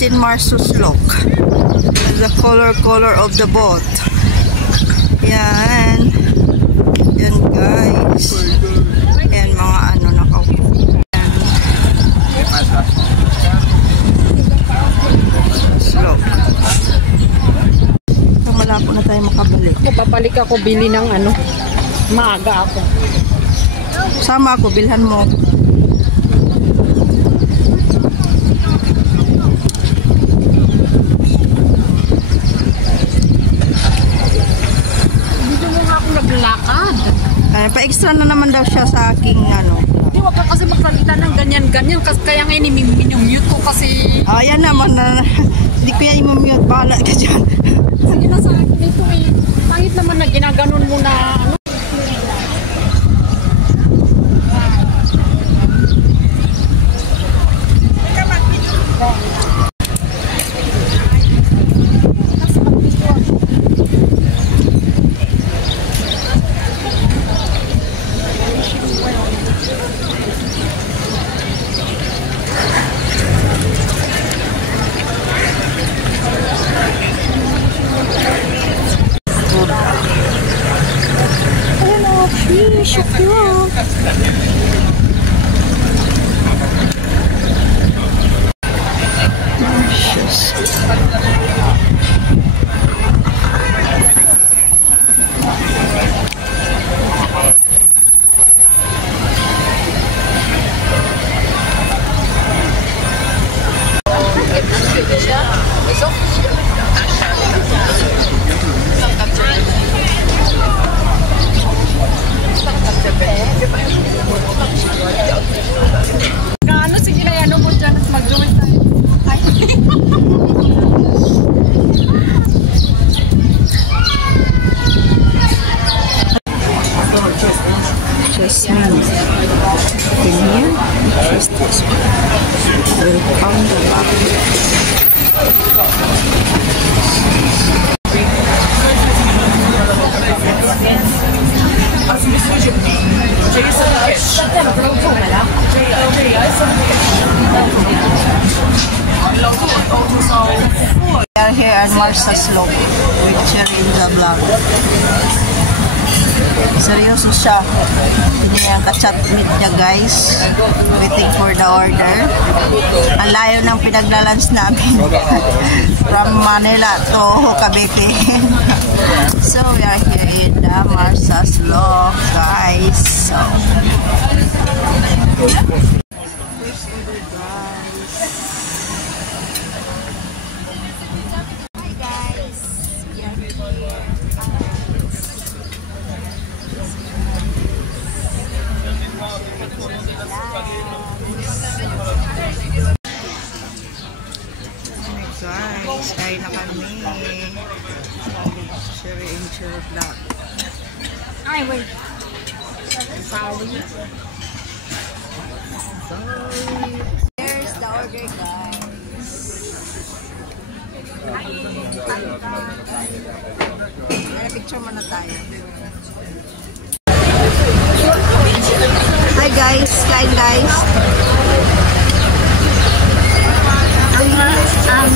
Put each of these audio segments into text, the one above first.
In Marsus Lock, the color of the boat. Yan guys, yan mga ano nakaupo. Slope. So, malabo na tayo makabalik. Papalik ako, bili ng ano, maaga ako. Sama ako, bilhan mo. Pa-extra na naman daw siya sa aking ano. Hindi, wag ka kasi magsalita ng ganyan-ganyan. Kaya nga minimute ko kasi. Ayan naman na. Hindi ko yan i-mute. Bahala ka dyan. Sige na sa akin ito eh. Kahit naman na ginaganon mo na ano. We are here at Marsus Lock with Cherry in the vlog. Seryoso siya. Hindi niya ka-chat meet niya guys. Waiting for the order. Ang layo ng pinaglalans namin. From Manila to Cavite. So we are here in the Marsus Lock guys. So guys, kain na kami. Cherry and cherry black. Ay, wait. Sorry. Here's the order guys. Picture muna tayo. Hi guys, kain guys. Ang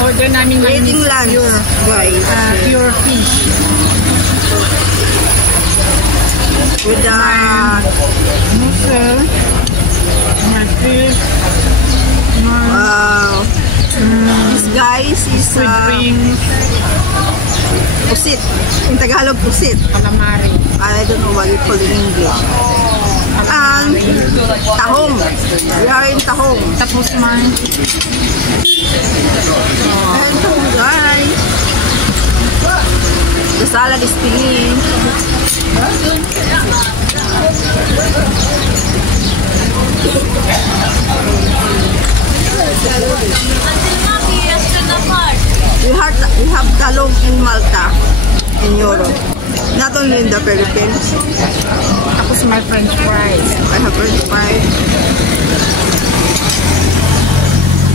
order namin ngayon Waiting lunch guys. Pure fish. With the Mussel. Fish. wow. This guys is pusit. In Tagalog, pusit. Calamari. I don't know what you call in English. Ang tahong. We are in tahong. Tapos man. And tahong guys. The salad is finished. have talong in Malta, in Europe. Not only in the Philippines. Tapos my French fries. I have French fries.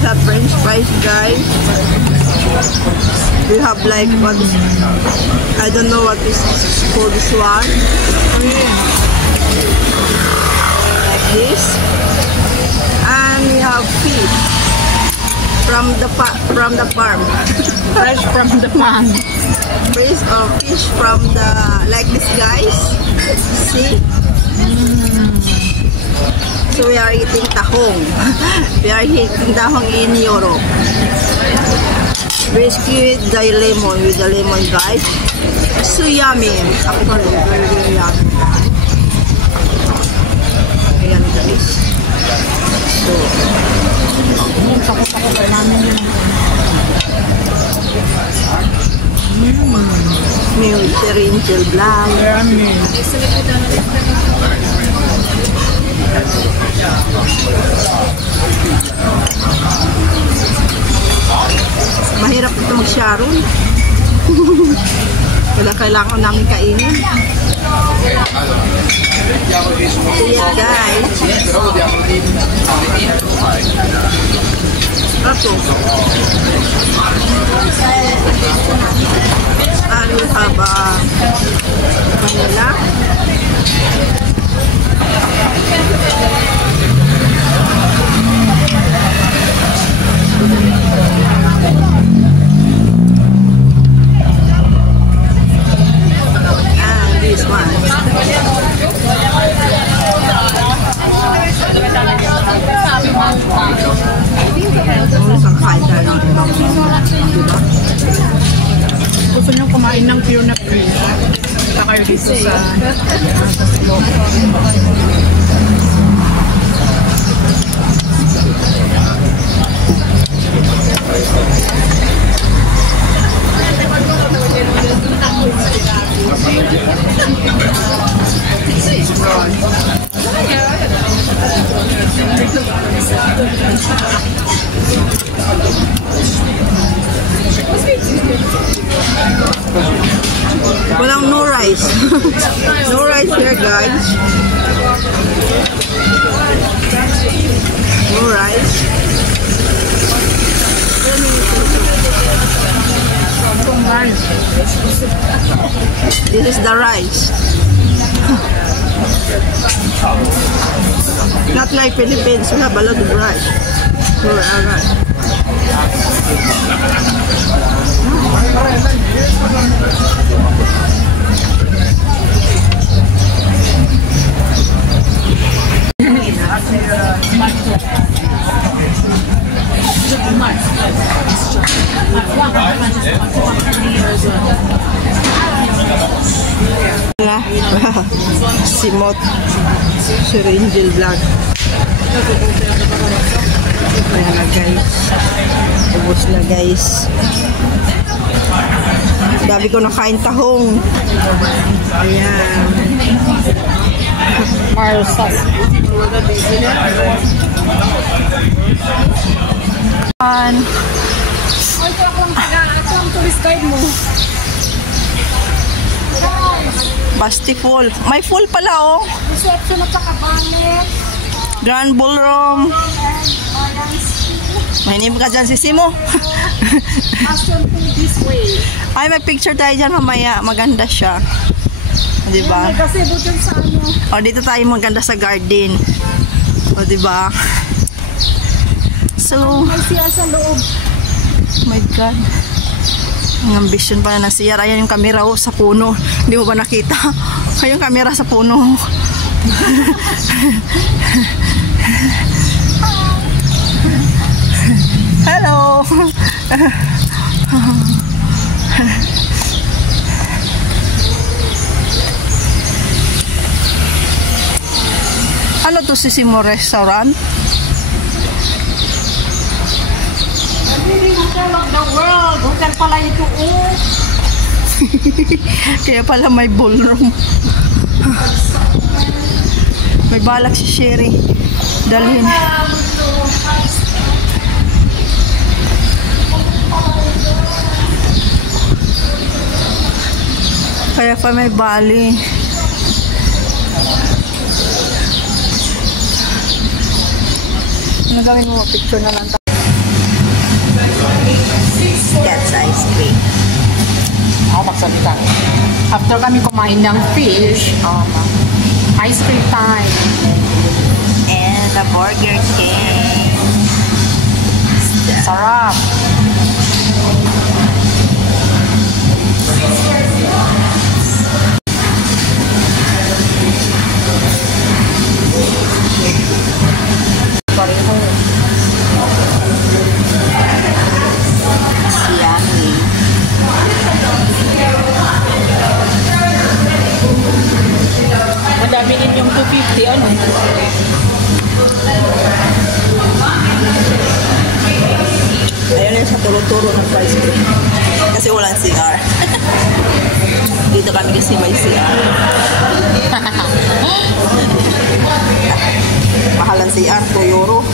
The French fries, guys. We have like what is, I don't know what is called this one. Like this. And we have fish from the farm. Fresh from the pan. Fish from the, like this, guys. See? So we are eating tahong. We are eating tahong in Europe. Rescued the lemon with the lemon, guys. So yummy. Actually, very, very yummy. Ayan, guys. So, milk, Angel Black. Mahirap ito mag-sharon. Wala kailangan namin kainin. So yeah, guys. Ito. And we have vanilla. And this one. Isang kain tayo ng ibang, diba? Gusto nyo kumain ng pure na fish. Saka dito sa walang no rice. No rice here, guys. No rice. This is the rice. Not like Philippines, we have a lot of rice. So, alright. Simot, Sir Angel Vlog. Ayan na, guys. Ubus na, guys. Dami ko nakain tahong. Ayan. Marsas. Ayan. Ito ang tourist guide mo. Basti full. May full pala, oh. Reception at saka ballet. Grand Ballroom. Mahinim ka dyan, sisi mo. Passion to this way. Ay, may picture tayo dyan mamaya. Maganda siya. Diba? May gazebo dyan sa ano. O, dito tayo maganda sa garden. O, diba? So, May siya sa loob. oh my God. Ang ambisyon pa na siya. Ayan yung camera, oh, sa puno. Hindi mo ba nakita? Ay, yung camera sa puno. Hello! Ano to, Sisimo Restaurant? Hotel of the world. Hotel pala ito, oh. Kaya pala may ballroom. May balak si Sherry dalhin. pa may bali. Nagawin mo picture na lang. That's ice cream. Ako magsalita. After kami kumain ng fish, ice cream time. And the Burger King. Sarap. Yummy. Madami din yung 250, ano? Ayun yun sa turo-turo ng price ko. Kasi walang CR. Dito kami kasi may CR. Mahal ang CR, 2 euro.